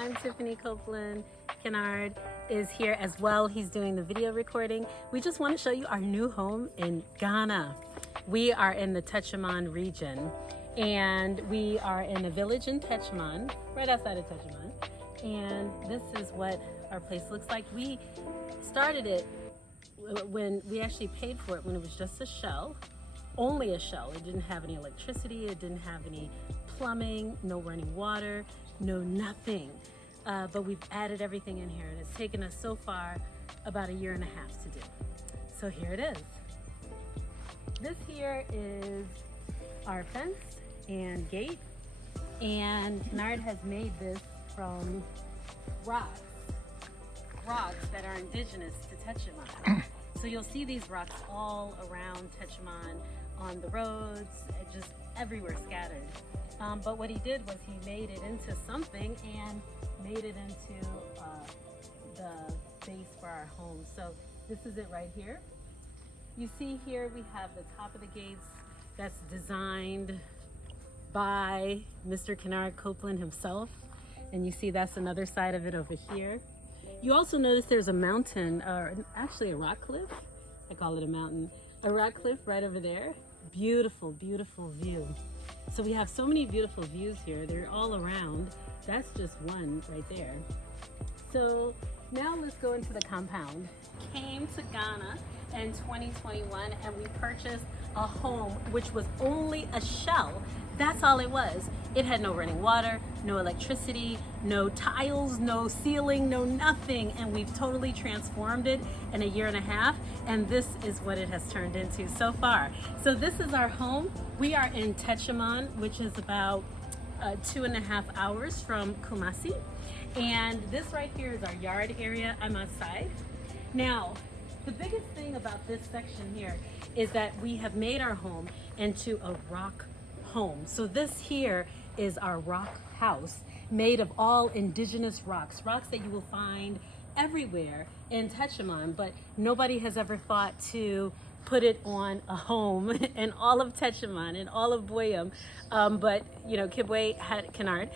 I'm Tiffany Copeland. Kennard is here as well. He's doing the video recording. We just want to show you our new home in Ghana. We are in the Techiman region, and we are in a village in Techiman, right outside of Techiman. And this is what our place looks like. We started it when we actually paid for it when it was just a shell, only a shell. It didn't have any electricity, it didn't have any plumbing, no running water, no nothing. But we've added everything in here, and it's taken us so far about 1.5 years to do. So here it is. This here is our fence and gate, and Kennard has made this from rocks that are indigenous to Techiman. So you'll see these rocks all around Techiman, on the roads, just everywhere scattered. But what he did was he made it into something and made it into the base for our home. So this is it right here. You see here we have the top of the gates that's designed by Mr. Kennard Copeland himself. And you see that's another side of it over here. You also notice there's a mountain, or actually a rock cliff. I call it a mountain. A rock cliff right over there. Beautiful, beautiful view. So we have so many beautiful views here. They're all around. That's just one right there. So now let's go into the compound. Came to Ghana in 2021 and we purchased a home which was only a shell. That's all it was. It had no running water, no electricity, no tiles, no ceiling, no nothing. And we've totally transformed it in 1.5 years. And this is what it has turned into so far. So this is our home. We are in Techiman, which is about 2.5 hours from Kumasi. And this right here is our yard area. I'm outside. Now, the biggest thing about this section here is that we have made our home into a rock home. So this here is our rock house made of all indigenous rocks that you will find everywhere in Techiman, but nobody has ever thought to put it on a home in all of Techiman, in all of Boyum. But you know, Kennard,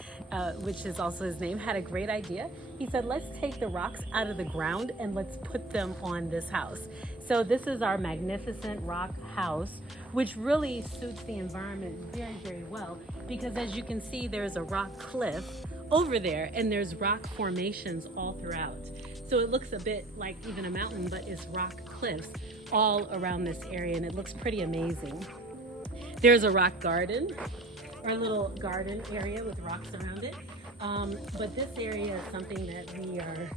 which is also his name, had a great idea. He said, let's take the rocks out of the ground and let's put them on this house. So this is our magnificent rock house, which really suits the environment very, very well, because as you can see, there's a rock cliff over there and there's rock formations all throughout. So it looks a bit like even a mountain, but it's rock cliffs all around this area, and it looks pretty amazing. There's a rock garden, or a little garden area with rocks around it. But this area is something that we are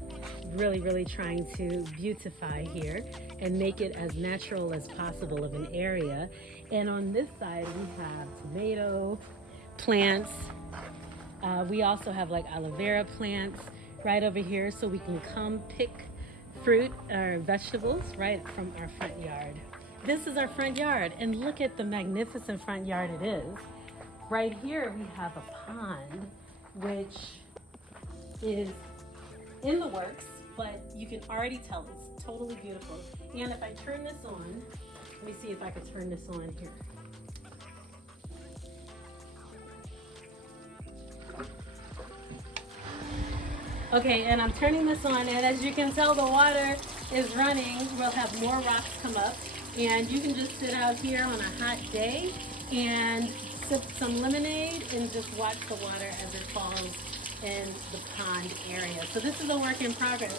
really, really trying to beautify here and make it as natural as possible of an area. And on this side, we have tomato plants. We also have like aloe vera plants right over here, so we can come pick fruit or vegetables right from our front yard. This is our front yard, and look at the magnificent front yard it is. Right here we have a pond, which is in the works, but you can already tell it's totally beautiful. And if I turn this on, let me see if I can turn this on here. Okay, and I'm turning this on, and as you can tell, the water is running. We'll have more rocks come up, and you can just sit out here on a hot day and sip some lemonade and just watch the water as it falls in the pond area. So this is a work in progress,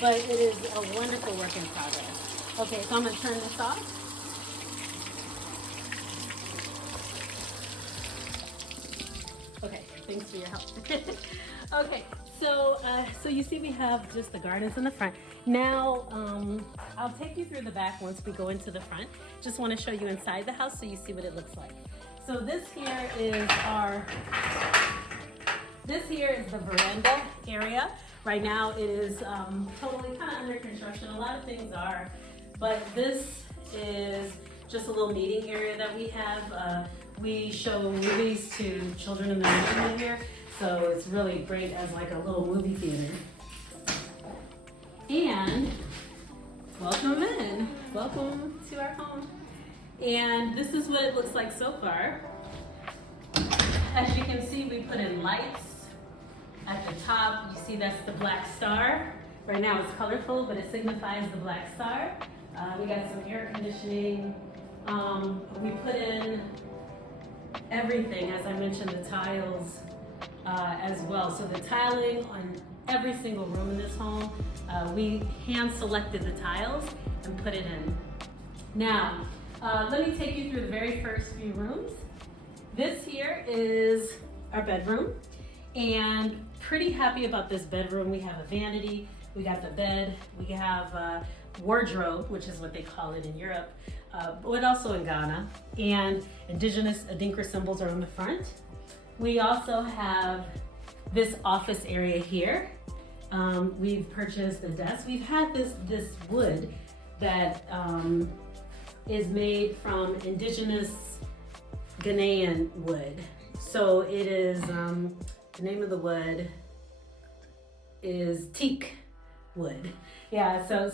but it is a wonderful work in progress. Okay, so I'm gonna turn this off. Okay, thanks for your help. Okay, so you see we have just the gardens in the front. Now, I'll take you through the back once we go into the front. Just want to show you inside the house so you see what it looks like. So this here is the veranda area. Right now it is totally kind of under construction. A lot of things are, but this is just a little meeting area that we have. We show movies to children in the neighborhood here, so it's really great as like a little movie theater. And welcome in. Welcome to our home. And this is what it looks like so far. As you can see, we put in lights. At the top, you see that's the black star. Right now it's colorful, but it signifies the black star. We got some air conditioning. We put in everything, as I mentioned, the tiles as well. So the tiling on every single room in this home, we hand selected the tiles and put it in. Now, let me take you through the very first few rooms. This here is our bedroom, and pretty happy about this bedroom. We have a vanity, we got the bed, we have a wardrobe, which is what they call it in Europe, but also in Ghana, and indigenous Adinkra symbols are on the front. We also have this office area here. We've purchased the desk. We've had this wood that is made from indigenous Ghanaian wood. So it is, the name of the wood is teak wood. Yeah, so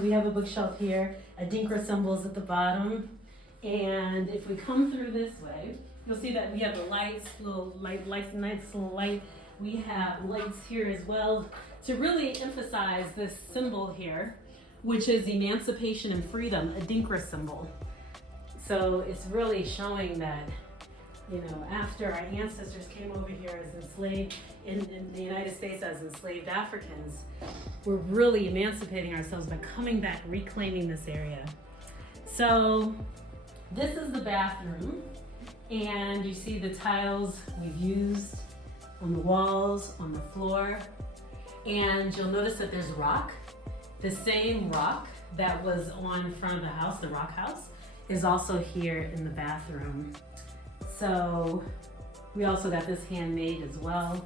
we have a bookshelf here, Adinkra symbols at the bottom. And if we come through this way, you'll see that we have the lights, nice little light. We have lights here as well to really emphasize this symbol here, which is emancipation and freedom, a Adinkra symbol. So it's really showing that, you know, after our ancestors came over here as enslaved in the United States as enslaved Africans, we're really emancipating ourselves by coming back, reclaiming this area. So this is the bathroom, and you see the tiles we've used on the walls, on the floor, and you'll notice that there's rock. The same rock that was on front of the house, the rock house, is also here in the bathroom. So we also got this handmade as well,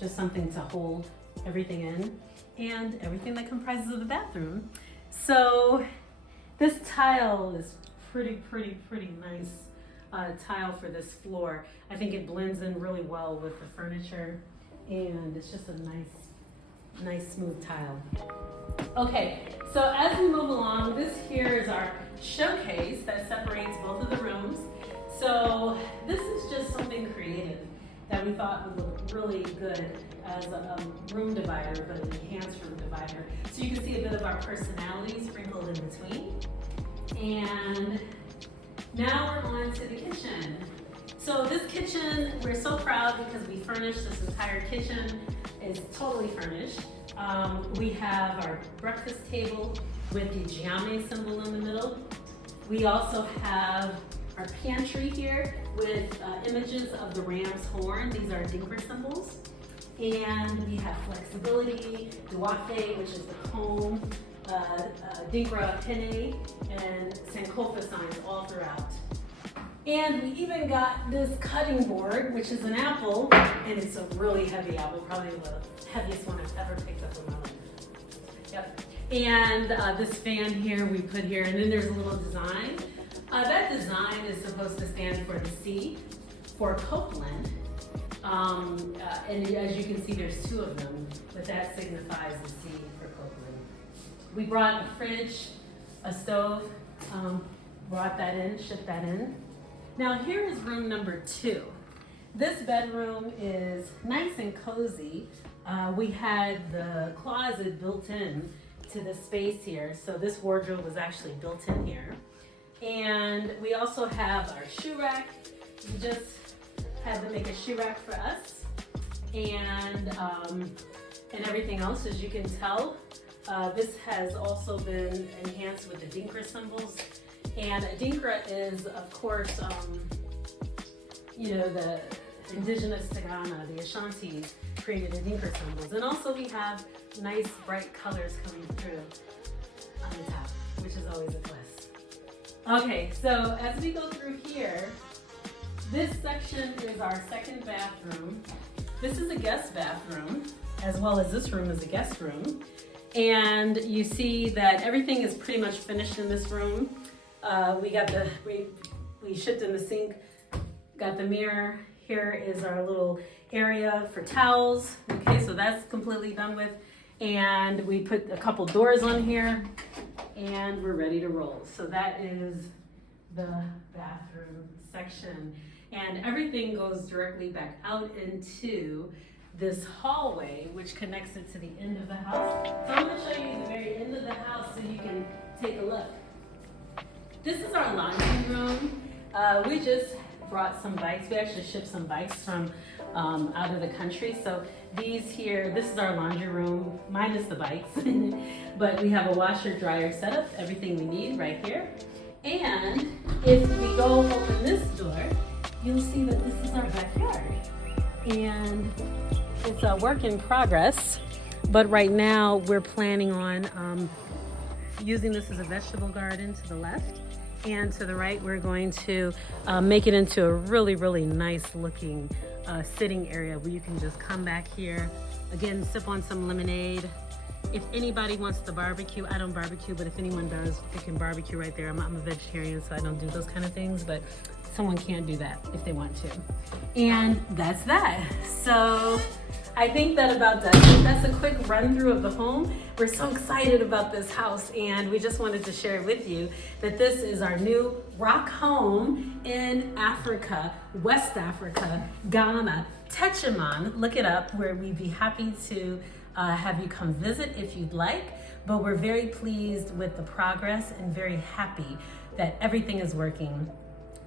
just something to hold everything in and everything that comprises of the bathroom. So this tile is pretty nice tile for this floor. I think it blends in really well with the furniture, and it's just a nice smooth tile. Okay, so as we move along, this here is our showcase that separates both of the rooms. So this is just something creative that we thought would look really good as a room divider, but an enhanced room divider. So you can see a bit of our personality sprinkled in between. And now we're on to the kitchen. So this kitchen, we're so proud because we furnished this entire kitchen. It's totally furnished. We have our breakfast table with the Giame symbol in the middle. We also have our pantry here with images of the ram's horn. These are Adinkra symbols. And we have flexibility, Duafe, which is the comb, Adinkra penne, and Sankofa signs all throughout. And we even got this cutting board, which is an apple, and it's a really heavy apple, probably the heaviest one I've ever picked up in my life. Yep. And this fan here we put here, and then there's a little design. That design is supposed to stand for the C, for Copeland. And as you can see, there's two of them, but that signifies the C for Copeland. We brought a fridge, a stove, brought that in, shipped that in. Now here is room number 2. This bedroom is nice and cozy. We had the closet built in to the space here, so this wardrobe was actually built in here. And we also have our shoe rack. We just had to make a shoe rack for us, and everything else, as you can tell. This has also been enhanced with the Adinkra symbols. And Adinkra is, of course, you know, the indigenous to Ghana, the Ashantis, created Adinkra symbols. And also we have nice bright colors coming through on the top, which is always a plus. Okay, so as we go through here, this section is our second bathroom. This is a guest bathroom, as well as this room is a guest room. And you see that everything is pretty much finished in this room. We shipped in the sink, got the mirror. Here is our little area for towels. Okay, so that's completely done with. And we put a couple doors on here, and we're ready to roll. So that is the bathroom section. And everything goes directly back out into this hallway, which connects it to the end of the house. So I'm gonna show you the very end of the house so you can take a look. This is our laundry room. We just brought some bikes. We actually shipped some bikes from out of the country. So these here, this is our laundry room, minus the bikes. But we have a washer dryer setup, everything we need right here. And if we go open this door, you'll see that this is our backyard. And it's a work in progress. But right now we're planning on using this as a vegetable garden to the left. And to the right, we're going to make it into a really, really nice looking sitting area where you can just come back here, again, sip on some lemonade. If anybody wants to barbecue, I don't barbecue, but if anyone does, they can barbecue right there. I'm a vegetarian, so I don't do those kind of things, but someone can do that if they want to. And that's that. So I think that about does it. That's a quick run through of the home. We're so excited about this house, and we just wanted to share with you that this is our new rock home in Africa, West Africa, Ghana, Techiman. Look it up, where we'd be happy to have you come visit if you'd like. But we're very pleased with the progress and very happy that everything is working.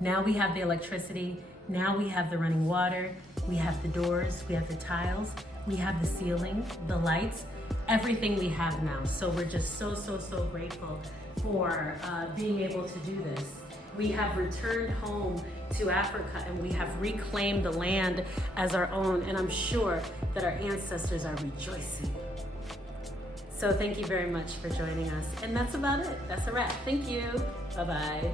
Now we have the electricity. Now we have the running water. We have the doors. We have the tiles. We have the ceiling, the lights, everything we have now. So we're just so, so, so grateful for being able to do this. We have returned home to Africa, and we have reclaimed the land as our own, and I'm sure that our ancestors are rejoicing. So thank you very much for joining us. And that's about it. That's a wrap. Thank you. Bye-bye.